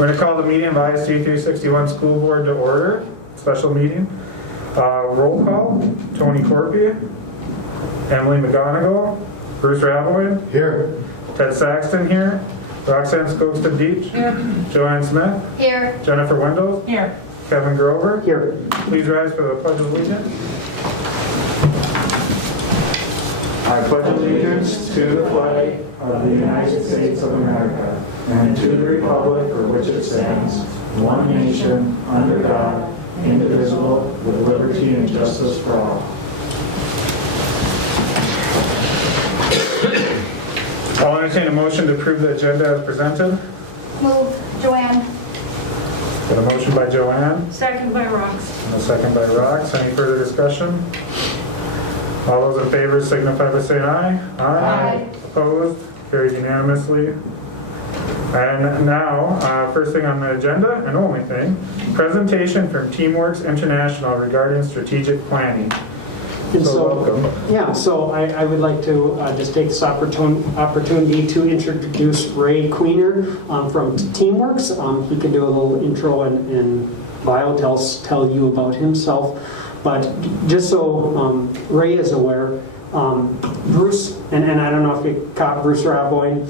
We're going to call the meeting of ISD 361 School Board to order. Special meeting. Roll call. Tony Corpy, Emily McGonigal, Bruce Raboin. Here. Ted Saxton here. Roxanne Skogstad-Deach. Here. Joanne Smith. Here. Jennifer Wendell. Here. Kevin Grover. Here. Please rise for the Pledge of Allegiance. I pledge allegiance to the flag Of the United States of America, and to the republic for which it stands, one nation, under God, indivisible, with liberty and justice for all. I'll entertain a motion to approve the agenda as presented. Move, Joanne. Got a motion by Joanne, Second by Rox. and a second by Rox. Any further discussion? All those in favor signify by saying aye. Aye. Opposed? Carried unanimously. And now, first thing on the agenda, and only thing, presentation from Teamworks International regarding strategic planning. And welcome. Yeah, so I would like to just take this opportunity to introduce Ray Queener from Teamworks. He can do a little intro and bio, tell you about himself. But just so Ray is aware, Bruce, and I don't know if you caught Bruce Raboin,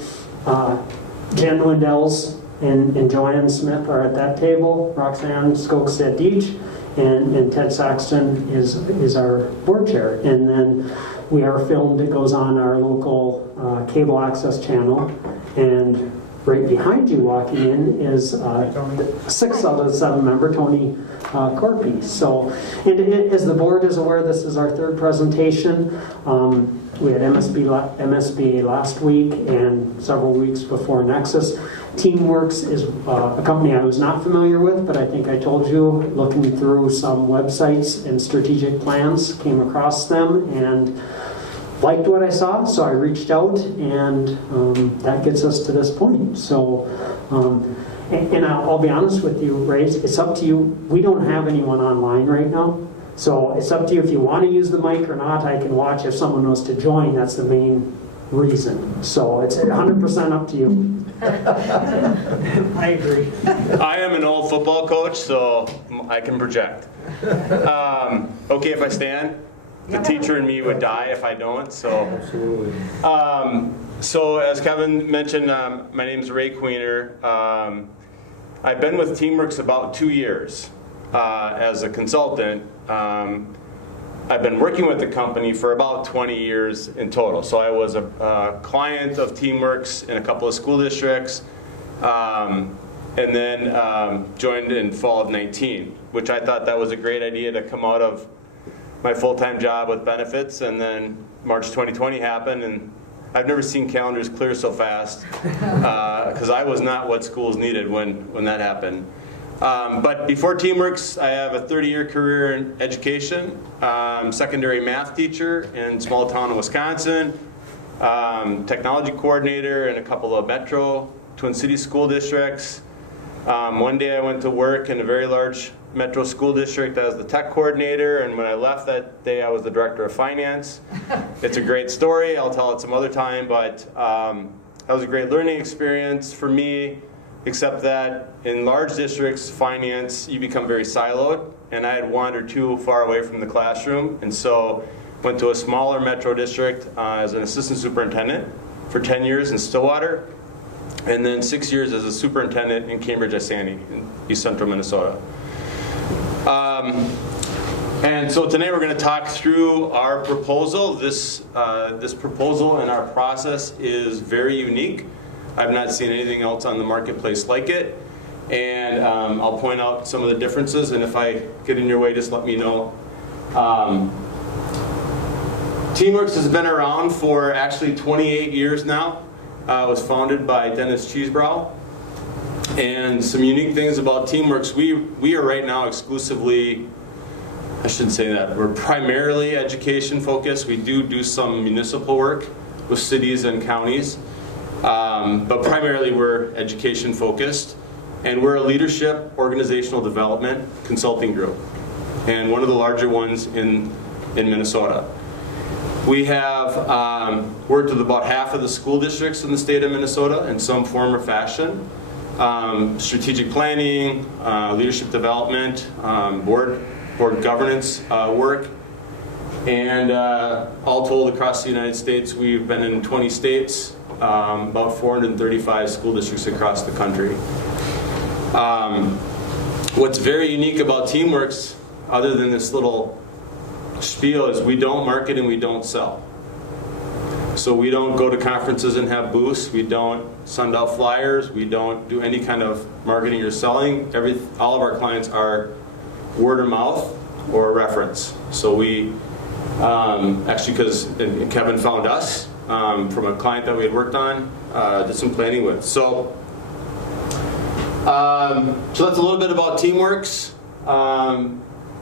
Jen Wendells and Joanne Smith are at that table. Roxanne Skogstad-Deach and Ted Saxton is our board chair. And then we are filmed. It goes on our local cable access channel. And right behind you walking in is 6 out of 7 member Tony Corpy. So, and as the board is aware, this is our third presentation. We had MSB last week and several weeks before Nexus. Teamworks is a company I was not familiar with, but I think I told you, looking through some websites and strategic plans, came across them and liked what I saw, so I reached out, and that gets us to this point. So, and I'll be honest with you, Ray, it's up to you. We don't have anyone online right now, so it's up to you if you want to use the mic or not. I can watch if someone wants to join. That's the main reason. So it's 100% up to you. I agree. I am an old football coach, so I can project. Okay, if I stand? The teacher in me would die if I don't. So, Absolutely. So as Kevin mentioned, my name is Ray Queener. I've been with Teamworks about 2 years as a consultant. I've been working with the company for about 20 years in total. So I was a client of Teamworks in a couple of school districts, and then joined in fall of 19, which I thought that was a great idea to come out of my full-time job with benefits. And then March 2020 happened, and I've never seen calendars clear so fast, because I was not what schools needed when that happened. But before Teamworks, I have a 30-year career in education. Secondary math teacher in small town in Wisconsin, technology coordinator in a couple of metro Twin Cities school districts. One day I went to work in a very large metro school district as the tech coordinator, and when I left that day I was the director of finance. It's a great story, I'll tell it some other time, but that was a great learning experience for me, except that in large districts, finance, you become very siloed, and I had wandered too far away from the classroom, and so went to a smaller metro district as an assistant superintendent for 10 years in Stillwater, and then 6 years as a superintendent in Cambridge, Isani, in East Central Minnesota. And so today we're going to talk through our proposal. This proposal and our process is very unique. I've not seen anything else on the marketplace like it. And I'll point out some of the differences, and if I get in your way, just let me know. Teamworks has been around for actually 28 years now. It was founded by Dennis Cheesebrow. And some unique things about Teamworks, we are right now exclusively, I shouldn't say that, we're primarily education focused. We do some municipal work with cities and counties, but primarily we're education focused. And we're a leadership organizational development consulting group, and one of the larger ones in Minnesota. We have worked with about half of the school districts in the state of Minnesota in some form or fashion. strategic planning, leadership development, board governance work. And all told, across the United States, we've been in 20 states, about 435 school districts across the country. What's very unique about Teamworks, other than this little spiel, is we don't market and we don't sell. So we don't go to conferences and have booths. We don't send out flyers. We don't do any kind of marketing or selling. All of our clients are word of mouth or reference. So we actually, because Kevin found us from a client that we had worked on, did some planning with. So that's a little bit about Teamworks.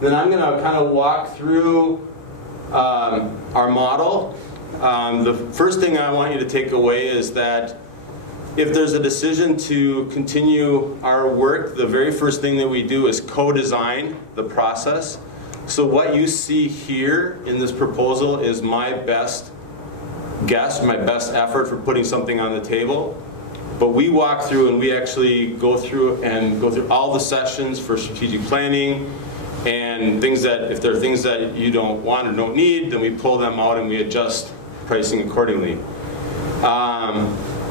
Then I'm going to kind of walk through our model. The first thing I want you to take away is that if there's a decision to continue our work, the very first thing that we do is co-design the process. So what you see here in this proposal is my best guess, my best effort for putting something on the table. But we walk through and we actually go through all the sessions for strategic planning and things that, if there are things that you don't want or don't need, then we pull them out and we adjust pricing accordingly.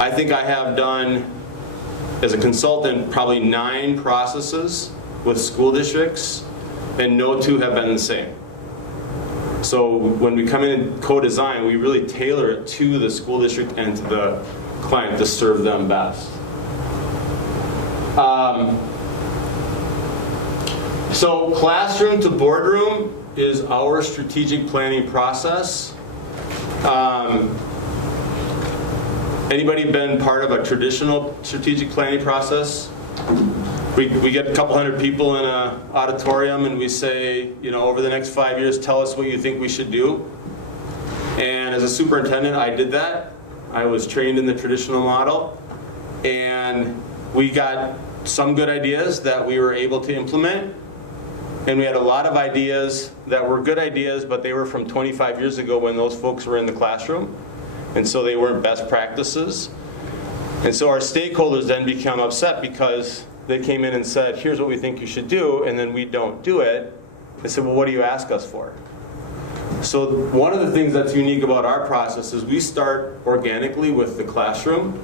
I think I have done, as a consultant, probably 9 processes with school districts, and no 2 have been the same. So when we come in and co-design, we really tailor it to the school district and to the client to serve them best. So classroom to boardroom is our strategic planning process. Anybody been part of a traditional strategic planning process? We get a couple hundred people in an auditorium and we say, over the next 5 years, tell us what you think we should do. And as a superintendent, I did that. I was trained in the traditional model. And we got some good ideas that we were able to implement. And we had a lot of ideas that were good ideas, but they were from 25 years ago when those folks were in the classroom. And so they weren't best practices. And so our stakeholders then become upset because they came in and said, here's what we think you should do, and then we don't do it. They said, well, what do you ask us for? So one of the things that's unique about our process is we start organically with the classroom,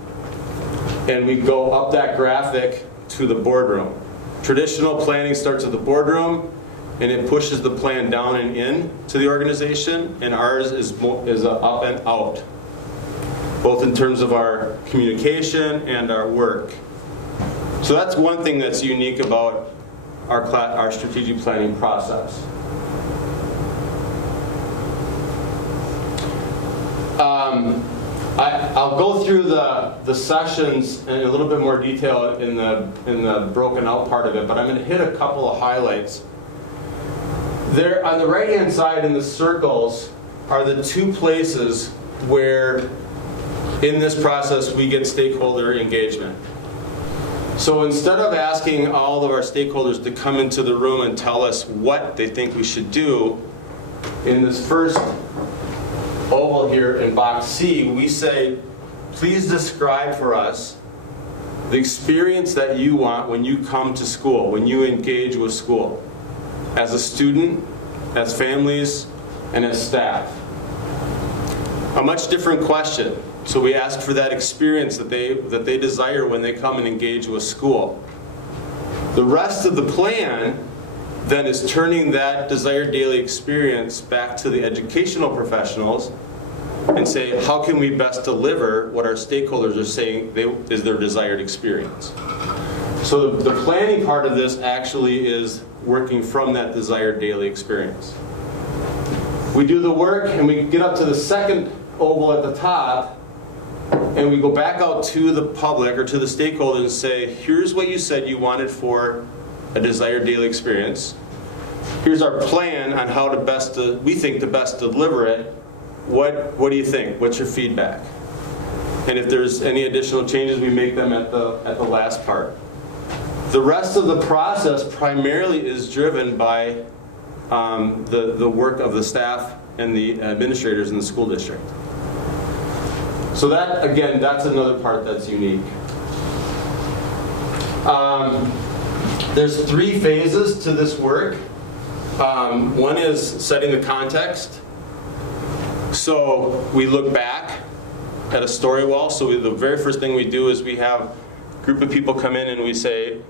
and we go up that graphic to the boardroom. Traditional planning starts at the boardroom, and it pushes the plan down and in to the organization, and ours is up and out, both in terms of our communication and our work. So that's one thing that's unique about our strategic planning process. I'll go through the sessions in a little bit more detail in the broken out part of it, but I'm going to hit a couple of highlights. There on the right hand side in the circles are the 2 places where in this process we get stakeholder engagement. So instead of asking all of our stakeholders to come into the room and tell us what they think we should do, in this first oval here in box C, we say, please describe for us the experience that you want when you come to school, when you engage with school, as a student, as families, and as staff. A much different question. So we ask for that experience that they desire when they come and engage with school. The rest of the plan then is turning that desired daily experience back to the educational professionals and say, how can we best deliver what our stakeholders are saying is their desired experience? So the planning part of this actually is working from that desired daily experience. We do the work and we get up to the second oval at the top, and we go back out to the public or to the stakeholders and say, here's what you said you wanted for a desired daily experience. Here's our plan on how we think to best deliver it. What do you think? What's your feedback? And if there's any additional changes, we make them at the last part. The rest of the process primarily is driven by the work of the staff and the administrators in the school district. So that, again, that's another part that's unique. There's 3 phases to this work. One is setting the context. So we look back at a story wall. So the very first thing we do is we have a group of people come in and we say,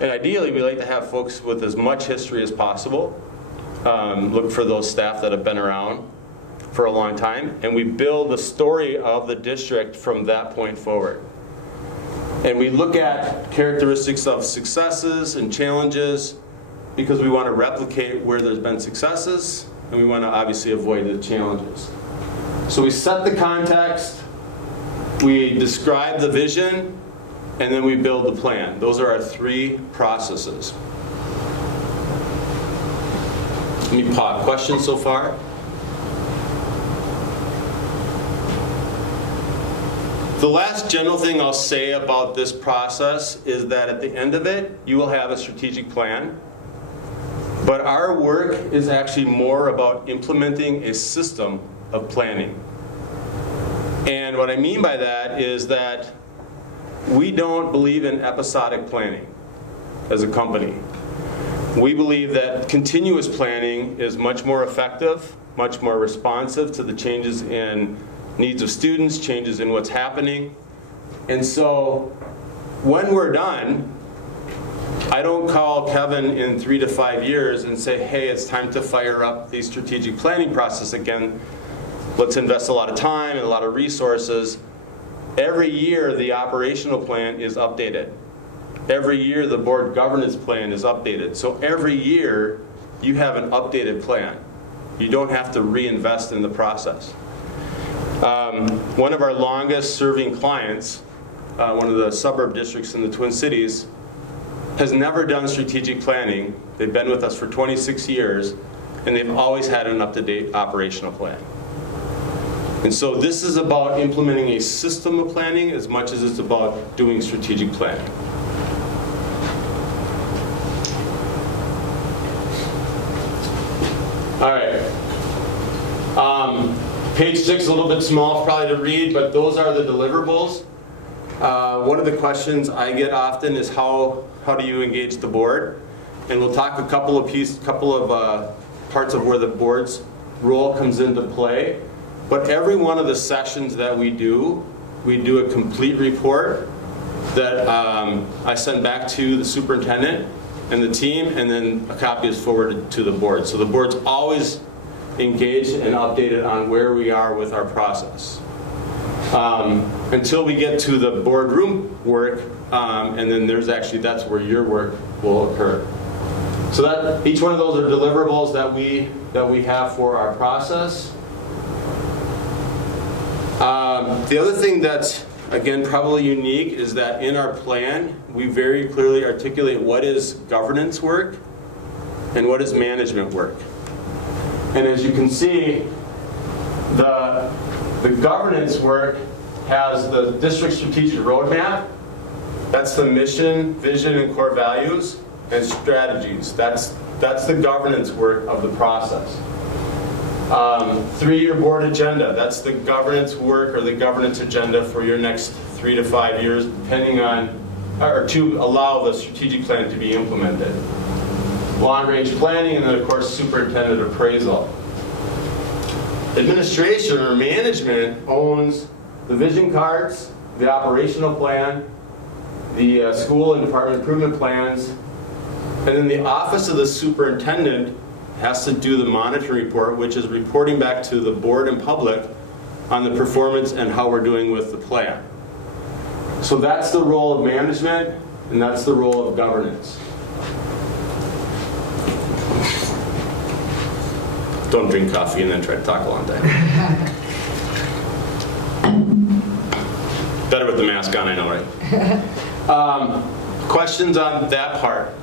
and ideally we like to have folks with as much history as possible. Look for those staff that have been around for a long time. And we build the story of the district from that point forward. And we look at characteristics of successes and challenges because we want to replicate where there's been successes and we want to obviously avoid the challenges. So we set the context, we describe the vision, and then we build the plan. Those are our 3 processes. Let me pause. Questions so far? The last general thing I'll say about this process is that at the end of it, you will have a strategic plan. But our work is actually more about implementing a system of planning. And what I mean by that is that we don't believe in episodic planning as a company. We believe that continuous planning is much more effective, much more responsive to the changes in needs of students, changes in what's happening. And so when we're done, I don't call Kevin in 3 to 5 years and say, hey, it's time to fire up the strategic planning process again. Let's invest a lot of time and a lot of resources. Every year, the operational plan is updated. Every year, the board governance plan is updated. So every year, you have an updated plan. You don't have to reinvest in the process. One of our longest serving clients, one of the suburb districts in the Twin Cities, has never done strategic planning. They've been with us for 26 years, and they've always had an up-to-date operational plan. And so this is about implementing a system of planning as much as it's about doing strategic planning. All right. Page 6 is a little bit small probably to read, but those are the deliverables. One of the questions I get often is how do you engage the board? And we'll talk a couple of parts of where the board's role comes into play. But every one of the sessions that we do a complete report that I send back to the superintendent and the team, and then a copy is forwarded to the board. So the board's always engaged and updated on where we are with our process. Until we get to the boardroom work, and then that's where your work will occur. So that each one of those are deliverables that we have for our process. The other thing that's, again, probably unique is that in our plan, we very clearly articulate what is governance work and what is management work. And as you can see, the governance work has the district strategic roadmap. That's the mission, vision, and core values, and strategies. That's the governance work of the process. 3-year board agenda. That's the governance work or the governance agenda for your next 3 to 5 years, depending on, or to allow the strategic plan to be implemented. Long-range planning, and then of course superintendent appraisal. Administration or management owns the vision cards, the operational plan, the school and department improvement plans, and then the office of the superintendent has to do the monitoring report, which is reporting back to the board and public on the performance and how we're doing with the plan. So that's the role of management, and that's the role of governance. Don't drink coffee and then try to talk a long time. Better with the mask on, I know, right? Questions on that part?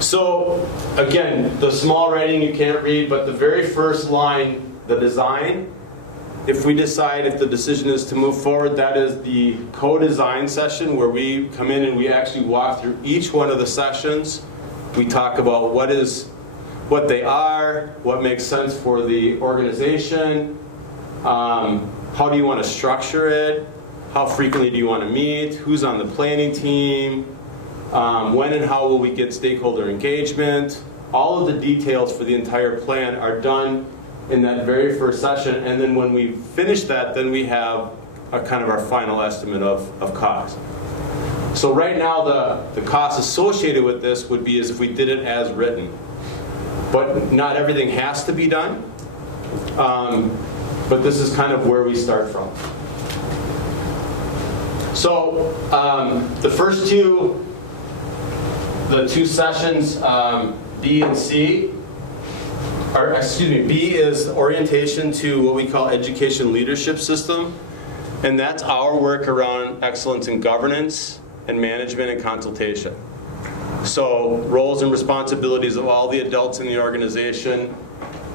So, again, the small writing you can't read, but the very first line, the design, if we decide if the decision is to move forward, that is the co-design session where we come in and we actually walk through each one of the sessions. We talk about what what they are, what makes sense for the organization, how do you want to structure it, how frequently do you want to meet, who's on the planning team, when and how will we get stakeholder engagement. All of the details for the entire plan are done in that very first session, and then when we finish that, then we have a kind of our final estimate of cost. So right now the cost associated with this would be as if we did it as written. But not everything has to be done. But this is kind of where we start from. So the first two sessions, B and C, or excuse me, B is orientation to what we call education leadership system. And that's our work around excellence in governance and management and consultation. So roles and responsibilities of all the adults in the organization.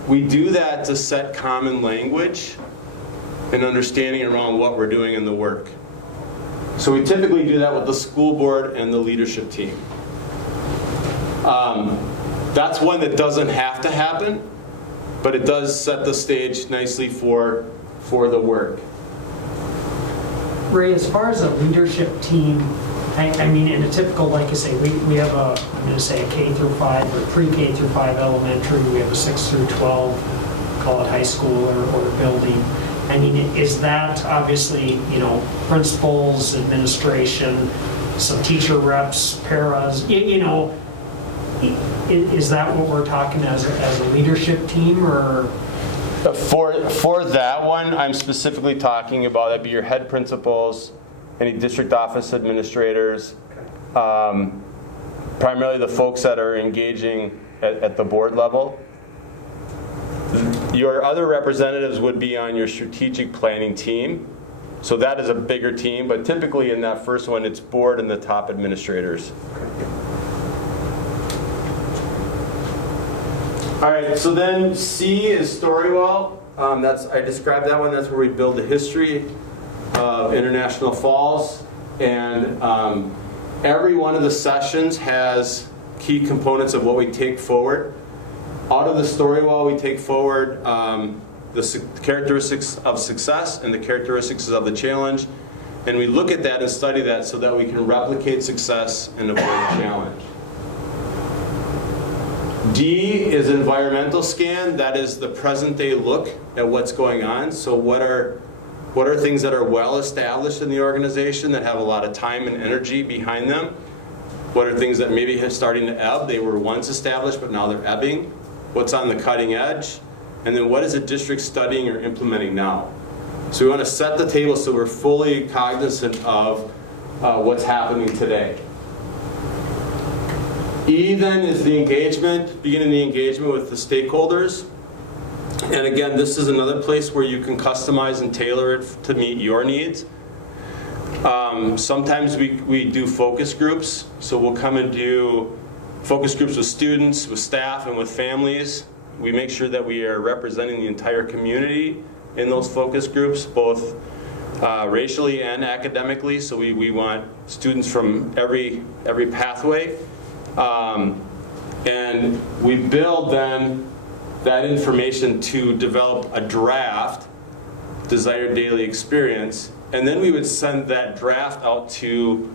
We do that to set common language and understanding around what we're doing in the work. So we typically do that with the school board and the leadership team. That's one that doesn't have to happen, but it does set the stage nicely for the work. Ray, as far as a leadership team, I mean, in a typical, like you say, we have I'm going to say a K through 5 or pre-K through 5 elementary, we have a 6 through 12, call it high school or building. I mean, is that obviously, principals, administration, some teacher reps, paras, is that what we're talking as a leadership team, or? For that one, I'm specifically talking about that'd be your head principals, any district office administrators, primarily the folks that are engaging at the board level. Your other representatives would be on your strategic planning team. So that is a bigger team, but typically in that first one, it's board and the top administrators. All right, so then C is Storywall. I described that one. That's where we build the history of International Falls. And every one of the sessions has key components of what we take forward. Out of the Storywall, we take forward the characteristics of success and the characteristics of the challenge. And we look at that and study that so that we can replicate success and avoid challenge. D is environmental scan. That is the present day look at what's going on. So what are things that are well established in the organization that have a lot of time and energy behind them? What are things that maybe are starting to ebb? They were once established, but now they're ebbing. What's on the cutting edge? And then what is the district studying or implementing now? So we want to set the table so we're fully cognizant of what's happening today. E then is the engagement, beginning the engagement with the stakeholders. And again, this is another place where you can customize and tailor it to meet your needs. Sometimes we do focus groups. So we'll come and do focus groups with students, with staff, and with families. We make sure that we are representing the entire community in those focus groups, both racially and academically. So we want students from every pathway. And we build then that information to develop a draft, desired daily experience, and then we would send that draft out to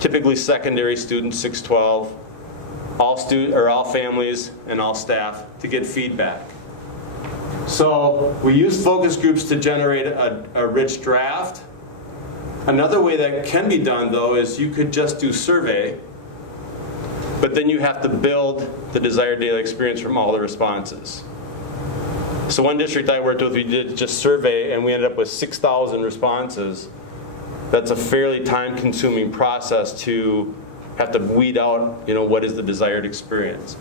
typically secondary students, 612, all families and all staff to get feedback. So we use focus groups to generate a rich draft. Another way that can be done, though, is you could just do survey, but then you have to build the desired daily experience from all the responses. So one district I worked with, we did just survey, and we ended up with 6,000 responses. That's a fairly time-consuming process to have to weed out, what is the desired experience.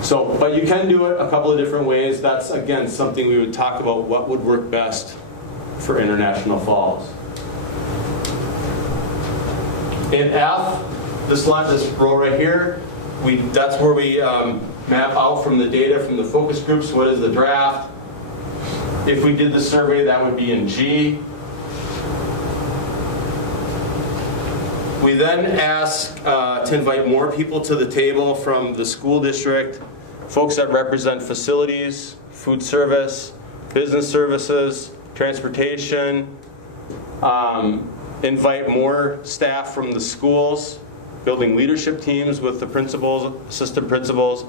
So, but you can do it a couple of different ways. That's, again, something we would talk about, what would work best for International Falls. In F, this row right here, that's where we map out from the data from the focus groups, what is the draft. If we did the survey, that would be in G. We then ask to invite more people to the table from the school district, folks that represent facilities, food service, business services, transportation, invite more staff from the schools, building leadership teams with the principals, assistant principals,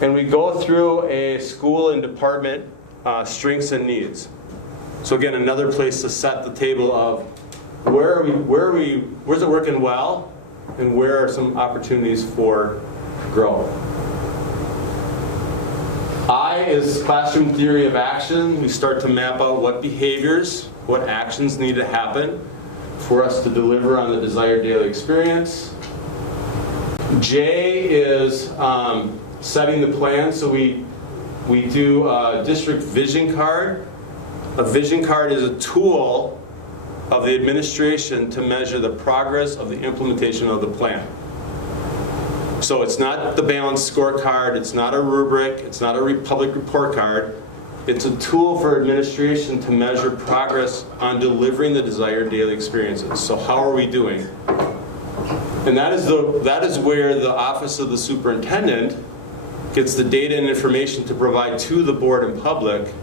and we go through a school and department strengths and needs. So again, another place to set the table of where's it working well, and where are some opportunities for growth. I is classroom theory of action. We start to map out what behaviors, what actions need to happen for us to deliver on the desired daily experience. J is setting the plan. So we do a district vision card. A vision card is a tool of the administration to measure the progress of the implementation of the plan. So it's not the balanced scorecard, it's not a rubric, it's not a public report card. It's a tool for administration to measure progress on delivering the desired daily experiences. So how are we doing? And that is where the Office of the Superintendent gets the data and information to provide to the board and public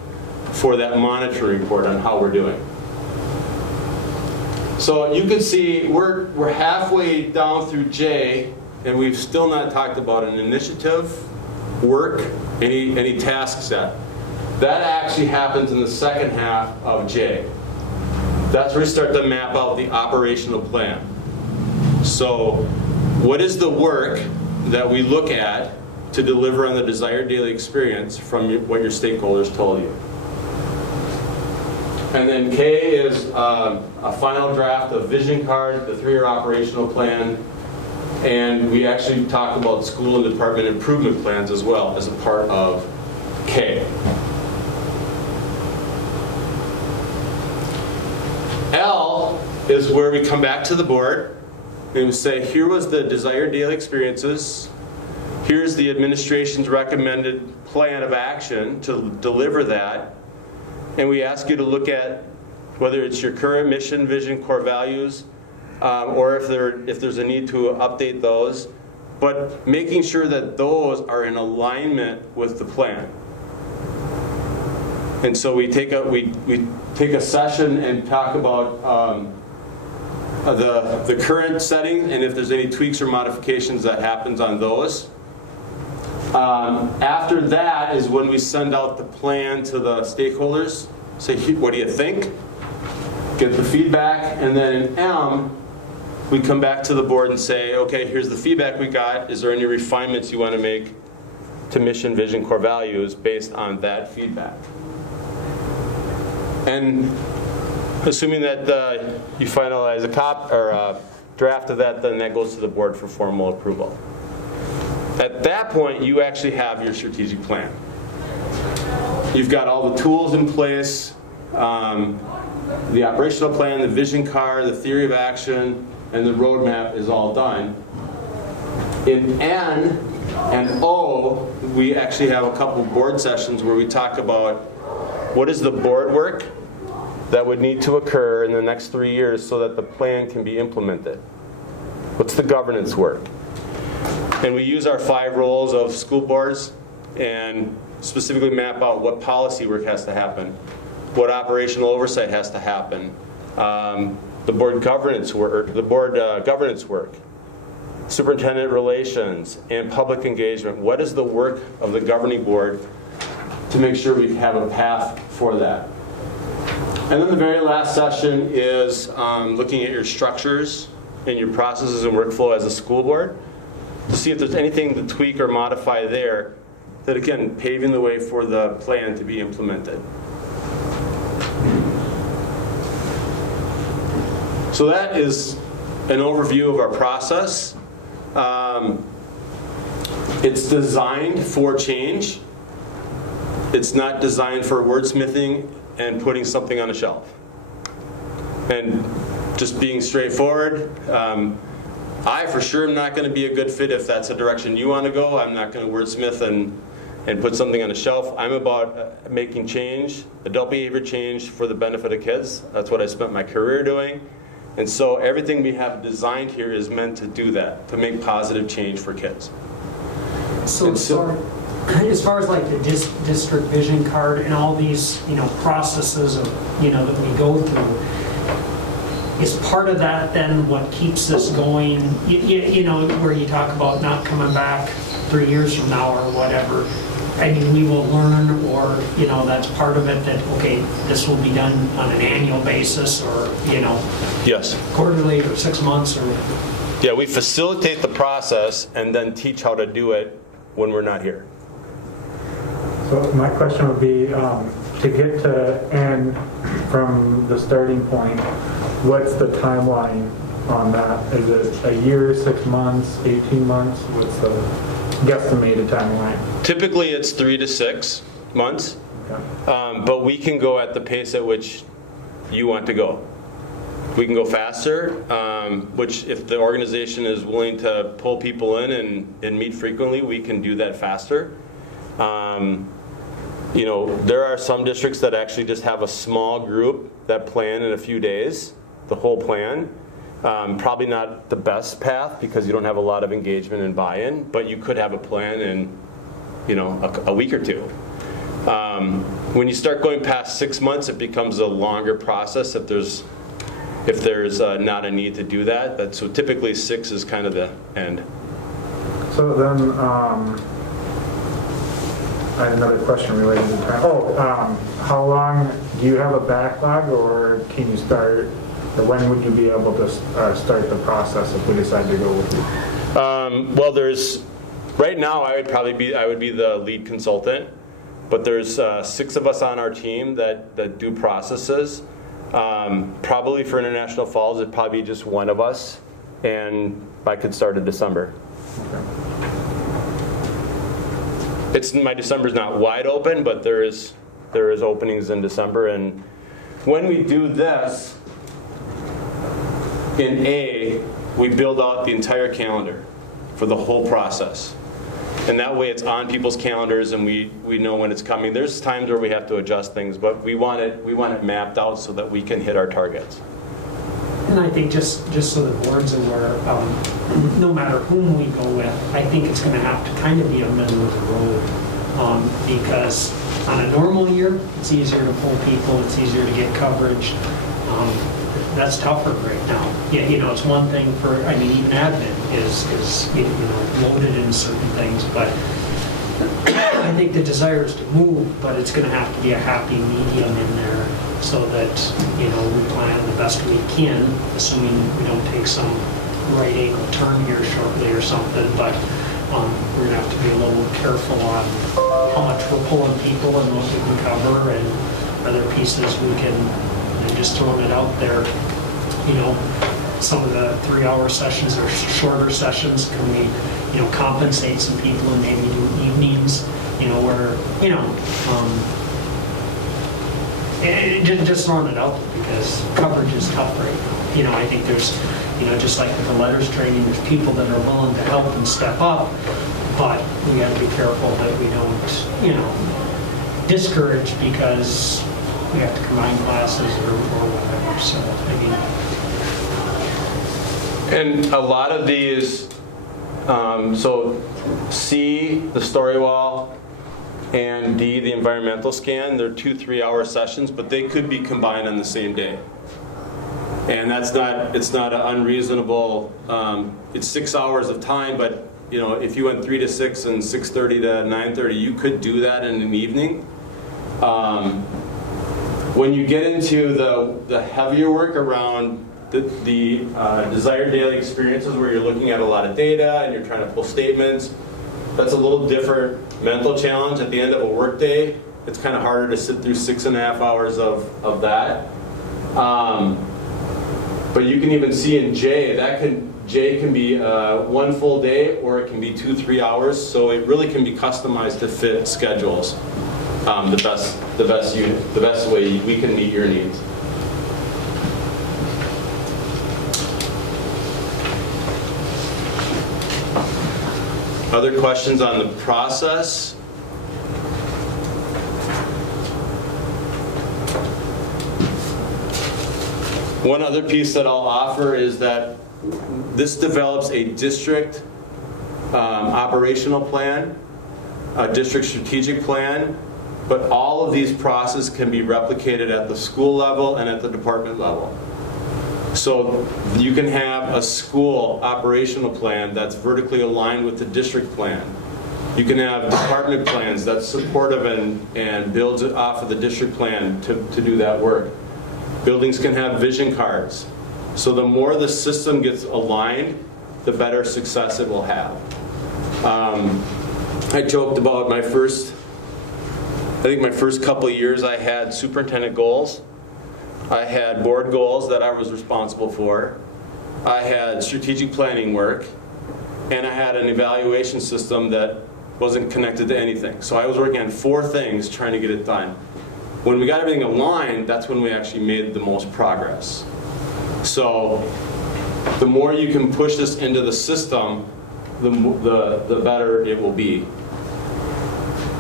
for that monitoring report on how we're doing. So you can see we're halfway down through J, and we've still not talked about an initiative, work, any task set. That actually happens in the second half of J. That's where we start to map out the operational plan. So what is the work that we look at to deliver on the desired daily experience from what your stakeholders told you? And then K is a final draft of vision card, the 3-year operational plan, and we actually talk about school and department improvement plans as well as a part of K. L is where we come back to the board and we say, here was the desired daily experiences, here's the administration's recommended plan of action to deliver that, and we ask you to look at whether it's your current mission, vision, core values, or if there's a need to update those, but making sure that those are in alignment with the plan. And so we take a session and talk about the current setting, and if there's any tweaks or modifications that happens on those. After that is when we send out the plan to the stakeholders, say, what do you think? Get the feedback, and then in M, we come back to the board and say, okay, here's the feedback we got. Is there any refinements you want to make to mission, vision, core values based on that feedback? And assuming that you finalize a draft of that, then that goes to the board for formal approval. At that point, you actually have your strategic plan. You've got all the tools in place, the operational plan, the vision card, the theory of action, and the roadmap is all done. In N and O, we actually have a couple board sessions where we talk about what is the board work that would need to occur in the next 3 years so that the plan can be implemented. What's the governance work? And we use our 5 roles of school boards and specifically map out what policy work has to happen, what operational oversight has to happen, the board governance work, superintendent relations, and public engagement. What is the work of the governing board to make sure we have a path for that? And then the very last session is looking at your structures and your processes and workflow as a school board to see if there's anything to tweak or modify there that, again, paving the way for the plan to be implemented. So that is an overview of our process. It's designed for change. It's not designed for wordsmithing and putting something on a shelf. And just being straightforward, I for sure am not going to be a good fit if that's a direction you want to go. I'm not going to wordsmith and put something on a shelf. I'm about making change, adult behavior change for the benefit of kids. That's what I spent my career doing. And so everything we have designed here is meant to do that, to make positive change for kids. So as far as like the district vision card and all these, processes of, that we go through. Is part of that then what keeps us going, where you talk about not coming back 3 years from now or whatever? I mean, we will learn, or, that's part of it, that, okay, this will be done on an annual basis, or, Yes. quarterly, or 6 months, or... Yeah, we facilitate the process and then teach how to do it when we're not here. So my question would be, to get to end from the starting point, what's the timeline on that? Is it a year, 6 months, 18 months? What's the guesstimated timeline? Typically, it's 3 to 6 months, Okay. but we can go at the pace at which you want to go. We can go faster, which if the organization is willing to pull people in and meet frequently, we can do that faster. There are some districts that actually just have a small group that plan in a few days, the whole plan. Probably not the best path because you don't have a lot of engagement and buy-in, but you could have a plan in, a week or two. When you start going past 6 months, it becomes a longer process if there's not a need to do that. So typically 6 is kind of the end. So then, I had another question related to time. How long, do you have a backlog, or can you start, or when would you be able to start the process if we decide to go with you? Well, right now I would be the lead consultant, but there's 6 of us on our team that do processes. Probably for International Falls, it'd probably be just one of us, and I could start in December. Okay. My December's not wide open, but there is openings in December, and when we do this, in A, we build out the entire calendar for the whole process. And that way it's on people's calendars and we know when it's coming. There's times where we have to adjust things, but we want it mapped out so that we can hit our targets. And I think just so the board's aware, no matter whom we go with, I think it's going to have to kind of be a middle of the road, because on a normal year, it's easier to pull people, it's easier to get coverage. That's tougher right now. Yeah, it's one thing even admin is loaded in certain things, but I think the desire is to move, but it's going to have to be a happy medium in there so that, we plan the best we can, assuming we don't take some right angle turn here shortly or something, but we're going to have to be a little careful on how much we're pulling people and what we can cover and other pieces we can, just throwing it out there. Some of the 3-hour sessions or shorter sessions, can we, compensate some people and maybe do evenings, where, just throwing it out there because coverage is tough right now. I think there's, just like with the letters training, there's people that are willing to help and step up, but we got to be careful that we don't, discourage because we have to combine classes or whatever. So, And a lot of these, so C, the Storywall, and D, the environmental scan, they're 2 3-hour sessions, but they could be combined on the same day. And it's not an unreasonable, it's 6 hours of time, but if you went 3 to 6 and 6:30 to 9:30, you could do that in an evening. When you get into the heavier work around the desired daily experiences where you're looking at a lot of data and you're trying to pull statements, that's a little different mental challenge at the end of a work day. It's kind of harder to sit through 6.5 hours of that. But you can even see in J can be 1 full day, or it can be 2 3 hours. So it really can be customized to fit schedules. The best way we can meet your needs. Other questions on the process? One other piece that I'll offer is that this develops a district operational plan, a district strategic plan, but all of these processes can be replicated at the school level and at the department level. So you can have a school operational plan that's vertically aligned with the district plan. You can have department plans that's supportive and builds it off of the district plan to do that work. Buildings can have vision cards. So the more the system gets aligned, the better success it will have. I joked about my first couple of years I had superintendent goals. I had board goals that I was responsible for. I had strategic planning work, and I had an evaluation system that wasn't connected to anything. So I was working on 4 things trying to get it done. When we got everything aligned, that's when we actually made the most progress. So the more you can push this into the system, the better it will be.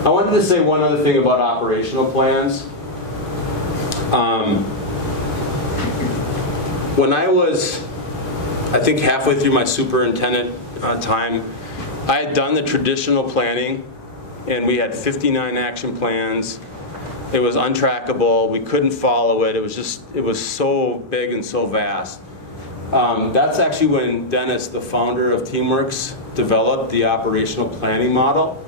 I wanted to say one other thing about operational plans. When I was, I think, halfway through my superintendent time, I had done the traditional planning, and we had 59 action plans. It was untrackable. We couldn't follow it. It was so big and so vast. That's actually when Dennis, the founder of TeamWorks, developed the operational planning model.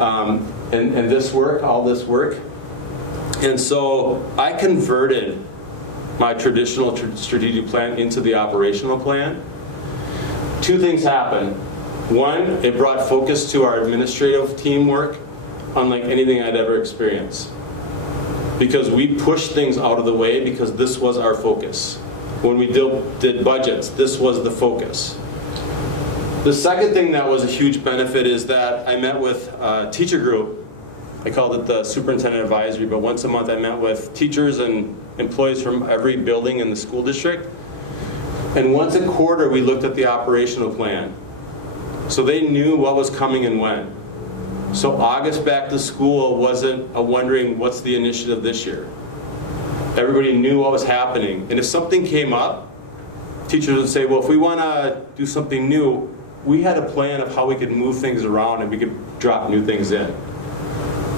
And all this work. And so I converted my traditional strategic plan into the operational plan. 2 things happened. One, it brought focus to our administrative teamwork, unlike anything I'd ever experienced. Because we pushed things out of the way because this was our focus. When we did budgets, this was the focus. The second thing that was a huge benefit is that I met with a teacher group. I called it the Superintendent Advisory, but once a month I met with teachers and employees from every building in the school district. And once a quarter we looked at the operational plan. So they knew what was coming and when. So August back to school wasn't a wondering what's the initiative this year. Everybody knew what was happening. And if something came up, teachers would say, well, if we want to do something new, we had a plan of how we could move things around and we could drop new things in.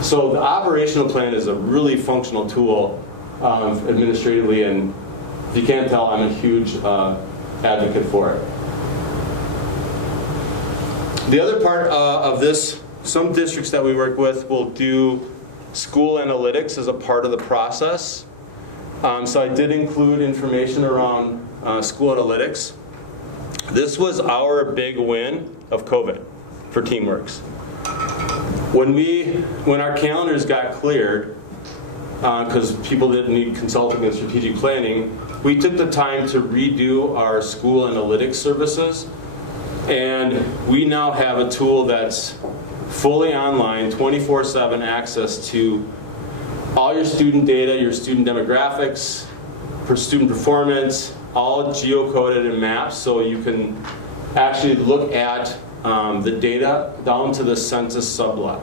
So the operational plan is a really functional tool administratively, and if you can't tell, I'm a huge advocate for it. The other part of this, some districts that we work with will do school analytics as a part of the process. So I did include information around school analytics. This was our big win of COVID for TeamWorks. When our calendars got cleared, because people didn't need consulting and strategic planning, we took the time to redo our school analytics services. And we now have a tool that's fully online, 24/7 access to all your student data, your student demographics, for student performance, all geocoded and mapped, so you can actually look at the data down to the census subblock.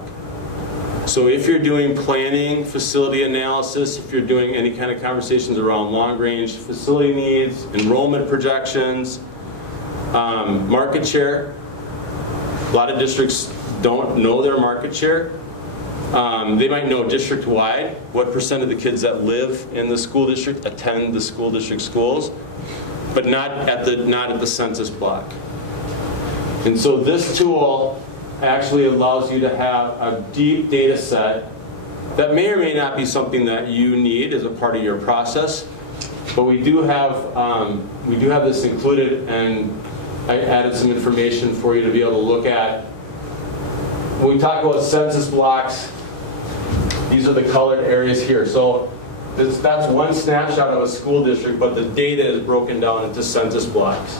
So if you're doing planning, facility analysis, if you're doing any kind of conversations around long-range facility needs, enrollment projections, market share, a lot of districts don't know their market share. They might know district-wide what % of the kids that live in the school district attend the school district schools, but not at the census block. And so this tool actually allows you to have a deep data set that may or may not be something that you need as a part of your process, but we do have this included, and I added some information for you to be able to look at. When we talk about census blocks, these are the colored areas here. So that's one snapshot of a school district, but the data is broken down into census blocks.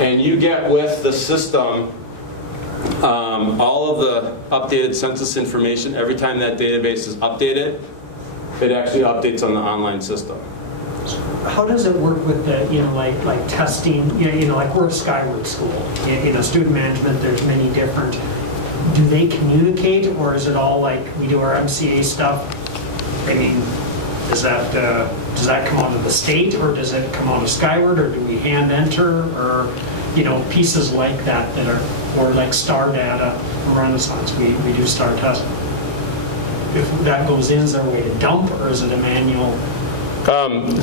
And you get with the system all of the updated census information. Every time that database is updated, it actually updates on the online system. How does it work with the, like testing, like we're a Skyward school, student management, there's many different, do they communicate, or is it all like we do our MCA stuff? I mean, does that come out of the state, or does it come out of Skyward, or do we hand enter, or pieces like that are, or like star data, Renaissance, we do star testing. if that goes in, is there a way to dump, or is it a manual?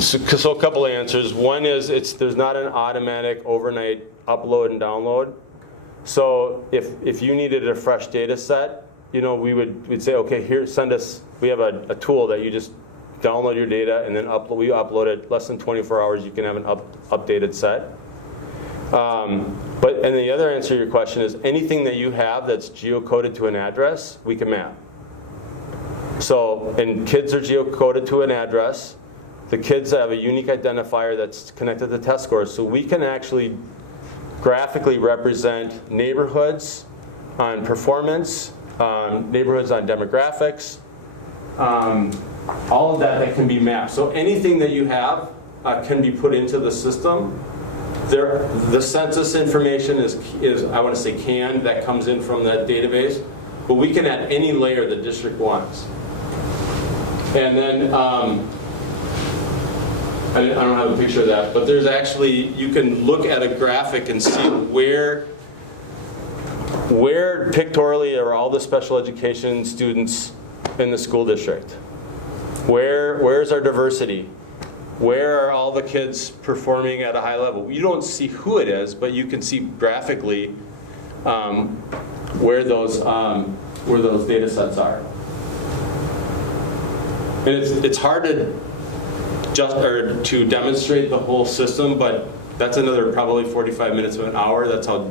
So a couple of answers. One is there's not an automatic overnight upload and download. So if you needed a fresh data set, we'd say, okay, here, send us. We have a tool that you just download your data and then we upload it. Less than 24 hours, you can have an updated set. And the other answer to your question is anything that you have that's geocoded to an address, we can map. So, and kids are geocoded to an address. The kids have a unique identifier that's connected to test scores. So we can actually graphically represent neighborhoods on performance, neighborhoods on demographics, all of that can be mapped. So anything that you have can be put into the system. The census information is I want to say canned, that comes in from that database, but we can add any layer the district wants. And then, I don't have a picture of that, but there's actually, you can look at a graphic and see where pictorially are all the special education students in the school district. Where's our diversity? Where are all the kids performing at a high level? You don't see who it is, but you can see graphically where those data sets are. And it's hard to demonstrate the whole system, but that's another probably 45 minutes of an hour. That's how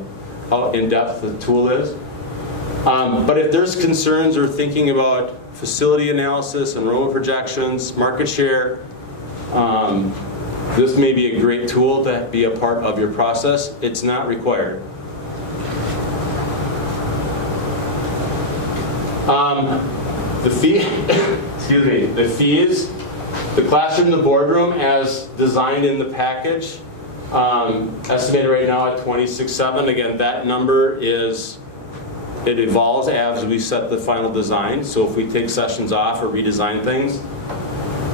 in-depth the tool is. But if there's concerns or thinking about facility analysis, enrollment projections, market share, this may be a great tool to be a part of your process. It's not required. The fee, excuse me, the fees, the classroom, the boardroom as designed in the package, estimated right now at $26,700. Again, that number it evolves as we set the final design. So if we take sessions off or redesign things,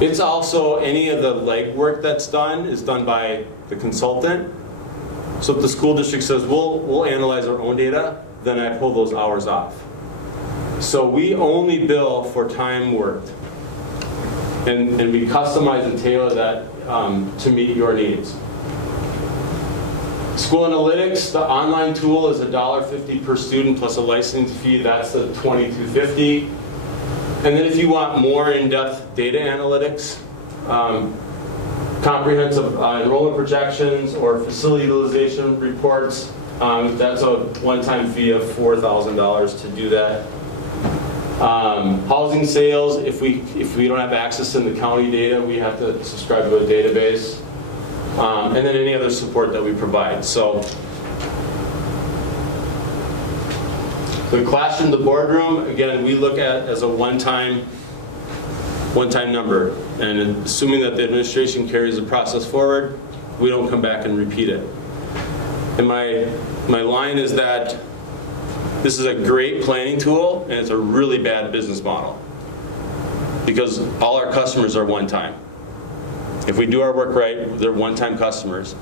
it's also any of the legwork that's done is done by the consultant. So if the school district says, we'll analyze our own data, then I pull those hours off. So we only bill for time worked. And we customize and tailor that to meet your needs. School analytics, the online tool is $1.50 per student plus a license fee. That's the $22.50. And then if you want more in-depth data analytics, comprehensive enrollment projections or facility utilization reports, that's a one-time fee of $4,000 to do that. Housing sales, if we don't have access to the county data, we have to subscribe to a database. And then any other support that we provide. So the classroom, the boardroom, again, we look at as a one-time number. And assuming that the administration carries the process forward, we don't come back and repeat it. And my line is that this is a great planning tool, and it's a really bad business model. Because all our customers are one-time. If we do our work right, they're one-time customers.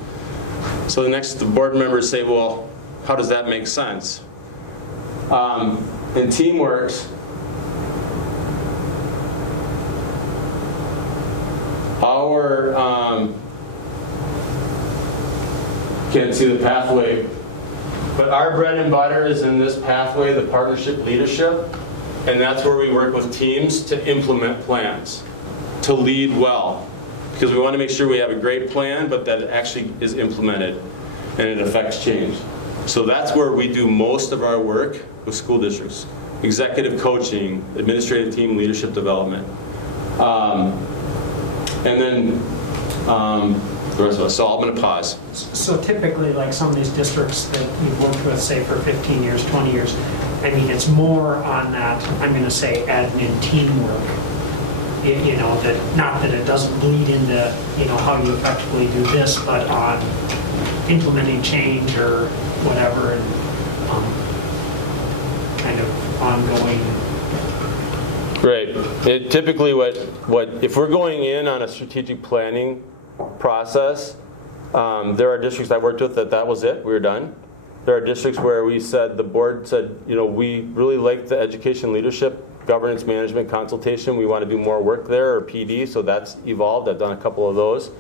So the board members say, well, how does that make sense? In Teamworks, can't see the pathway, but our bread and butter is in this pathway, the partnership leadership, and that's where we work with teams to implement plans, to lead well. Because we want to make sure we have a great plan, but that it actually is implemented and it affects change. So that's where we do most of our work with school districts. Executive coaching, administrative team leadership development. And then the rest of us. So I'm going to pause. So typically, like some of these districts that you've worked with, say for 15 years, 20 years, I mean, it's more on that, I'm going to say, admin teamwork. You know, that not that it doesn't bleed into, how you effectively do this, but on implementing change or whatever, and kind of ongoing. Right. Typically, what if we're going in on a strategic planning process, there are districts I worked with that was it, we were done. There are districts where we said, the board said, we really like the education leadership governance management consultation. We want to do more work there, or PD, so that's evolved. I've done a couple of those.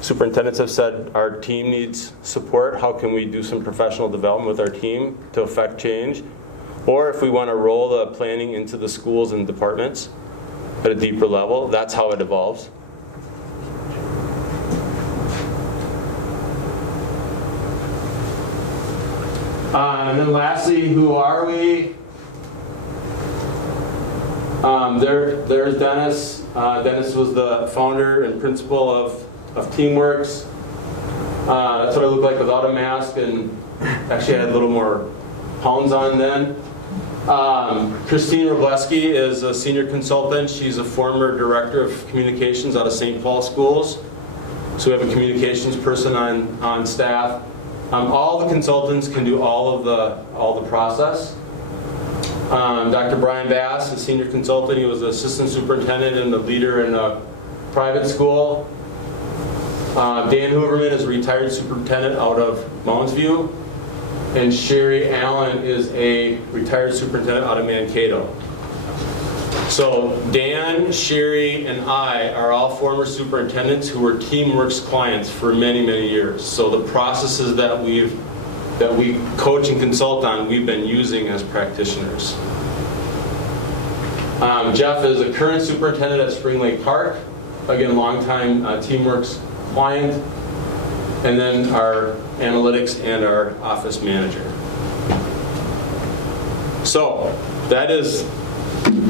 Superintendents have said our team needs support. How can we do some professional development with our team to affect change? Or if we want to roll the planning into the schools and departments at a deeper level, that's how it evolves. And then lastly, who are we? There's Dennis. Dennis was the founder and principal of Teamworks. That's what I look like without a mask, and actually I had a little more pounds on then. Christine Robleski is a senior consultant. She's a former director of communications out of St. Paul schools. So we have a communications person on staff. All the consultants can do all the process. Dr. Brian Bass, a senior consultant. He was the assistant superintendent and the leader in a private school. Dan Hooverman is a retired superintendent out of Mounds View. And Sherry Allen is a retired superintendent out of Mankato. So Dan, Sherry, and I are all former superintendents who were Teamworks clients for many, many years. So the processes that we coach and consult on, we've been using as practitioners. Jeff is a current superintendent at Spring Lake Park. Again, longtime Teamworks client. And then our analytics and our office manager. So that is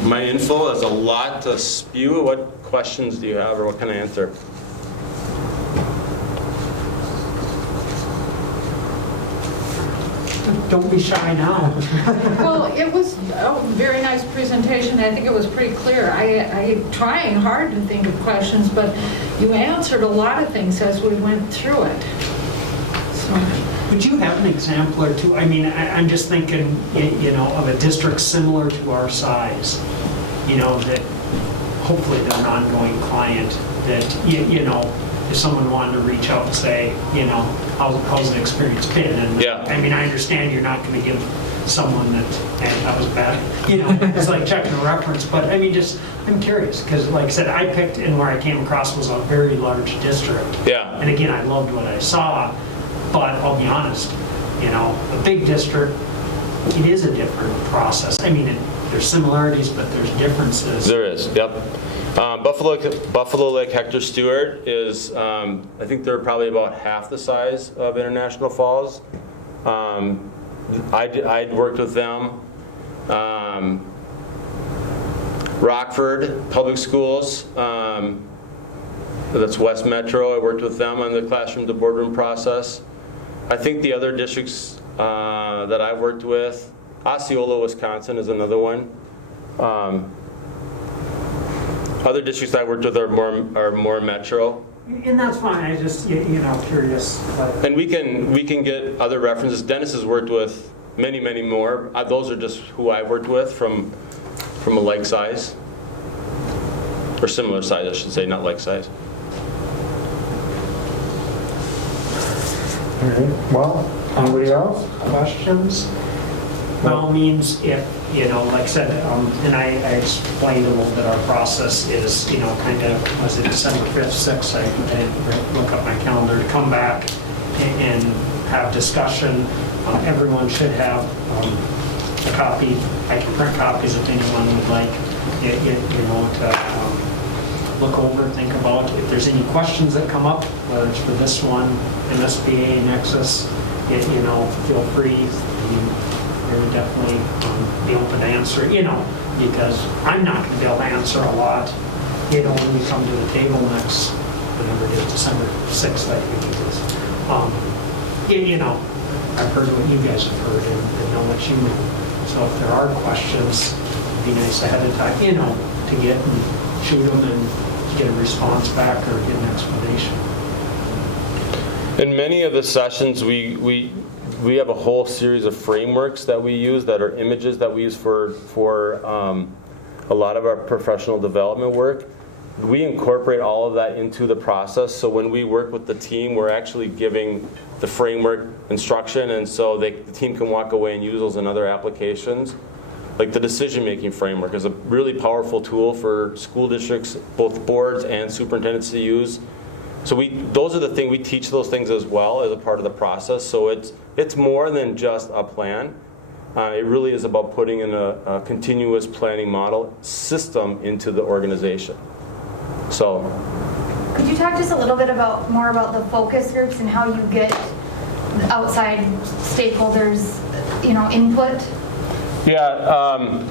my info. There's a lot to spew. What questions do you have, or what can I answer? Don't be shy now. Well, it was a very nice presentation. I think it was pretty clear. I trying hard to think of questions, but you answered a lot of things as we went through it. So. Would you have an example or two? I mean, I'm just thinking, of a district similar to our size, that hopefully they're an ongoing client that, if someone wanted to reach out and say, how's the experience been? And Yeah. I mean, I understand you're not going to give someone that was bad, it's like checking a reference, but I mean, I'm curious, because like I said, I picked, and where I came across was a very large district. Yeah. And again, I loved what I saw, but I'll be honest, a big district, it is a different process. I mean, there's similarities, but there's differences. There is, yep. Buffalo Lake Hector Stewart is, I think they're probably about half the size of International Falls. I'd worked with them. Rockford Public Schools, that's West Metro. I worked with them on the classroom to boardroom process. I think the other districts that I've worked with, Osceola, Wisconsin is another one. Other districts I worked with are more metro. And that's fine. I just curious. And we can get other references. Dennis has worked with many, many more. Those are just who I've worked with from a like size, or similar size, I should say, not like size. All right, well, anybody else? Questions? By all means, if, like I said, and I explained a little bit, our process is, kind of, was it December 5th, 6th, I didn't look up my calendar, to come back and have discussion. Everyone should have a copy. I can print copies if anyone would like, to look over, think about. If there's any questions that come up, whether it's for this one, MSBA, Nexus, feel free. I would definitely be open to answer, because I'm not going to be able to answer a lot, when we come to the table next, whatever it is, December 6th, I think it is. I've heard what you guys have heard and know what you know. So if there are questions, it'd be nice ahead of time, to get and shoot them and get a response back or get an explanation. In many of the sessions, we have a whole series of frameworks that we use, that are images that we use for a lot of our professional development work. We incorporate all of that into the process. So when we work with the team, we're actually giving the framework instruction, and so the team can walk away and use those in other applications. like the decision-making framework is a really powerful tool for school districts, both boards and superintendents to use. So those are the things, we teach those things as well as a part of the process. So it's more than just a plan. It really is about putting in a continuous planning model system into the organization. So, Could you talk just a little bit more about the focus groups and how you get outside stakeholders, input? yeah,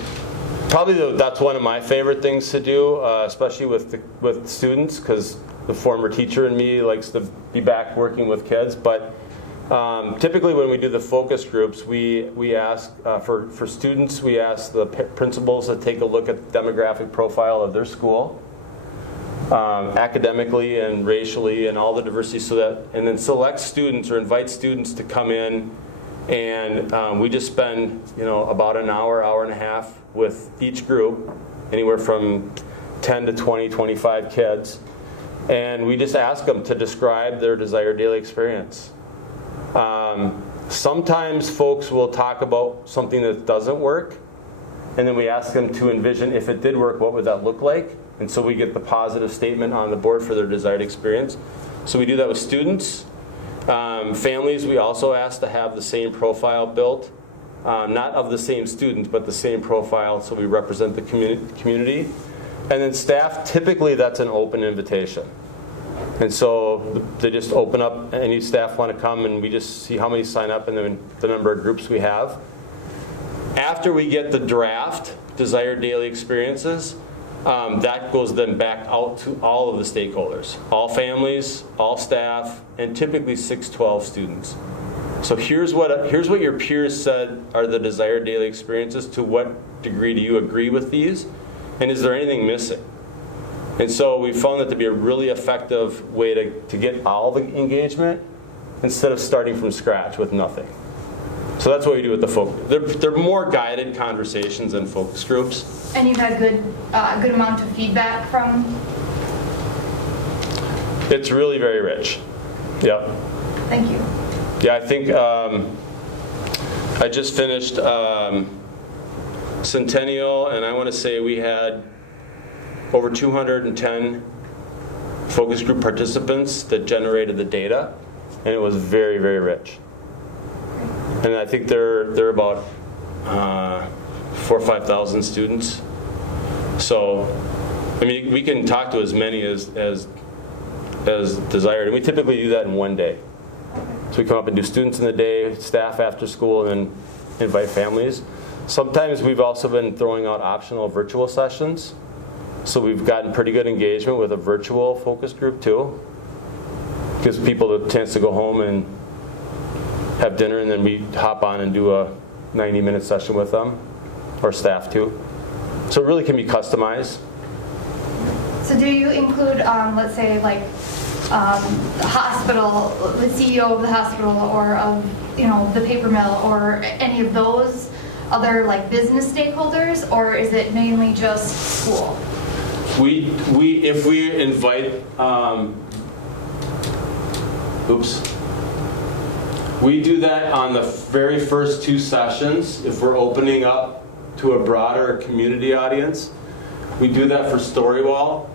probably that's one of my favorite things to do, especially with students, because the former teacher in me likes to be back working with kids. But typically when we do the focus groups, we ask, for students, we ask the principals to take a look at the demographic profile of their school, academically and racially and all the diversity, and then select students or invite students to come in, and we just spend about an hour and a half with each group, anywhere from 10 to 20, 25 kids, and we just ask them to describe their desired daily experience. Sometimes folks will talk about something that doesn't work, and then we ask them to envision, if it did work, what would that look like? And so we get the positive statement on the board for their desired experience. So we do that with students. Families, we also ask to have the same profile built, not of the same students, but the same profile, so we represent the community. And then staff, typically that's an open invitation. And so they just open up, any staff want to come, and we just see how many sign up and then the number of groups we have. After we get the draft, desired daily experiences, that goes then back out to all of the stakeholders, all families, all staff, and typically 6-12 students. So here's what your peers said are the desired daily experiences. To what degree do you agree with these? And is there anything missing? And so we found that to be a really effective way to get all the engagement instead of starting from scratch with nothing. So that's what we do with the focus. They're more guided conversations than focus groups. And you've had good amount of feedback from? It's really very rich. Yep. Thank you. Yeah, I think I just finished Centennial, and I want to say we had over 210 focus group participants that generated the data, and it was very, very rich. And I think they're about 4,000 or 5,000 students. So, I mean, we can talk to as many as desired, and we typically do that in one day. So we come up and do students in the day, staff after school, and then invite families. Sometimes we've also been throwing out optional virtual sessions. So we've gotten pretty good engagement with a virtual focus group too. Gives people the chance to go home and have dinner, and then we hop on and do a 90-minute session with them, or staff too. So it really can be customized. So do you include, let's say, like the hospital, the CEO of the hospital, or of the paper mill, or any of those other like business stakeholders, or is it mainly just school? If we invite, we do that on the very first 2 sessions. If we're opening up to a broader community audience, we do that for Storywall,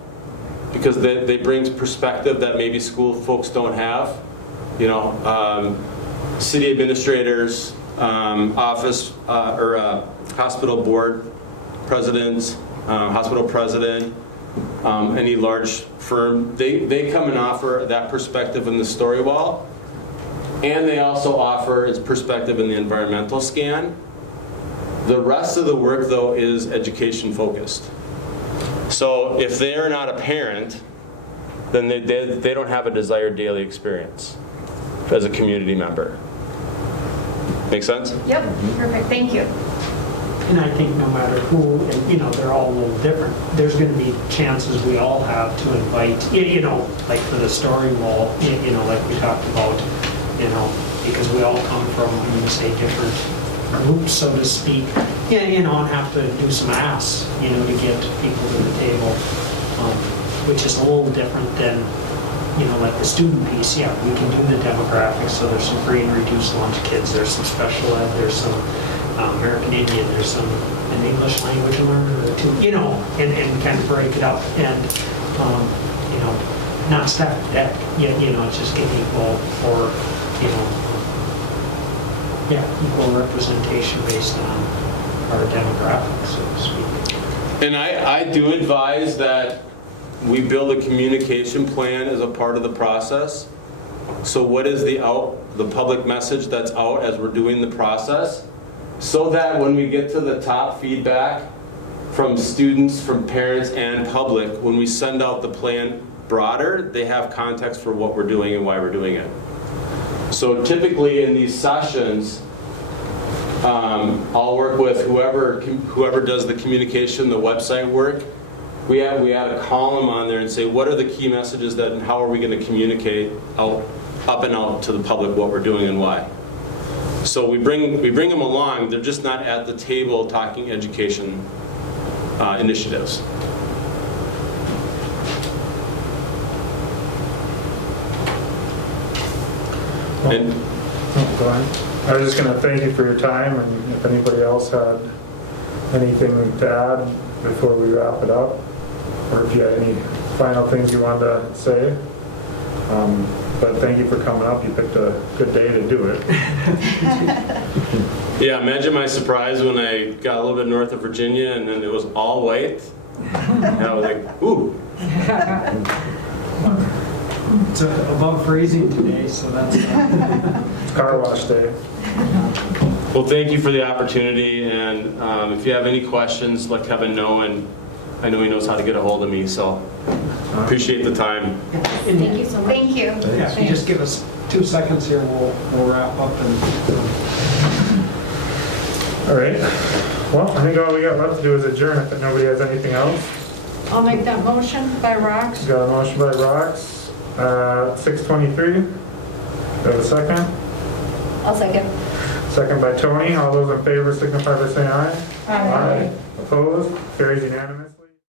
because they bring perspective that maybe school folks don't have. City administrators, office or hospital board presidents, hospital president, any large firm, they come and offer that perspective in the Storywall, and they also offer its perspective in the environmental scan. The rest of the work, though, is education focused. So if they are not a parent, then they don't have a desired daily experience as a community member. Make sense? Yep, perfect, thank you. And I think no matter who, and they're all a little different, there's going to be chances we all have to invite, like for the Storywall, like we talked about, because we all come from, I'm going to say, different groups, so to speak, and have to do some asks, to get people to the table, which is a little different than, like the student piece. Yeah, we can do the demographics, so there's some free and reduced lunch kids, there's some special ed, there's some American Indian, there's some an English language learner or two, and kind of break it up and, not stack the deck, it's just get equal or, equal representation based on our demographics, so to speak. And I do advise that we build a communication plan as a part of the process. So what is the public message that's out as we're doing the process? So that when we get to the top feedback from students, from parents, and public, when we send out the plan broader, they have context for what we're doing and why we're doing it. So typically in these sessions, I'll work with whoever does the communication, the website work. We add a column on there and say, what are the key messages that, and how are we going to communicate up and out to the public what we're doing and why? So we bring them along. They're just not at the table talking education initiatives. And Go ahead. I was just going to thank you for your time, and if anybody else had anything to add before we wrap it up, or if you had any final things you wanted to say. But thank you for coming up. You picked a good day to do it. yeah, imagine my surprise when I got a little bit north of Virginia and then it was all white. And I was like, ooh. It's above freezing today, so that's... Car wash day. Well, thank you for the opportunity, and if you have any questions, let Kevin know, and I know he knows how to get a hold of me, so appreciate the time. Thank you so much. Thank you. Yeah, if you just give us 2 seconds here, we'll wrap up. All right. Well, I think all we got left to do is adjourn if nobody has anything else. I'll make that motion by Rox. Got a motion by Rox. 6:23. Do I have a second? I'll second. Second by Tony. All those in favor signify by saying aye. Aye. Opposed? Carries unanimous.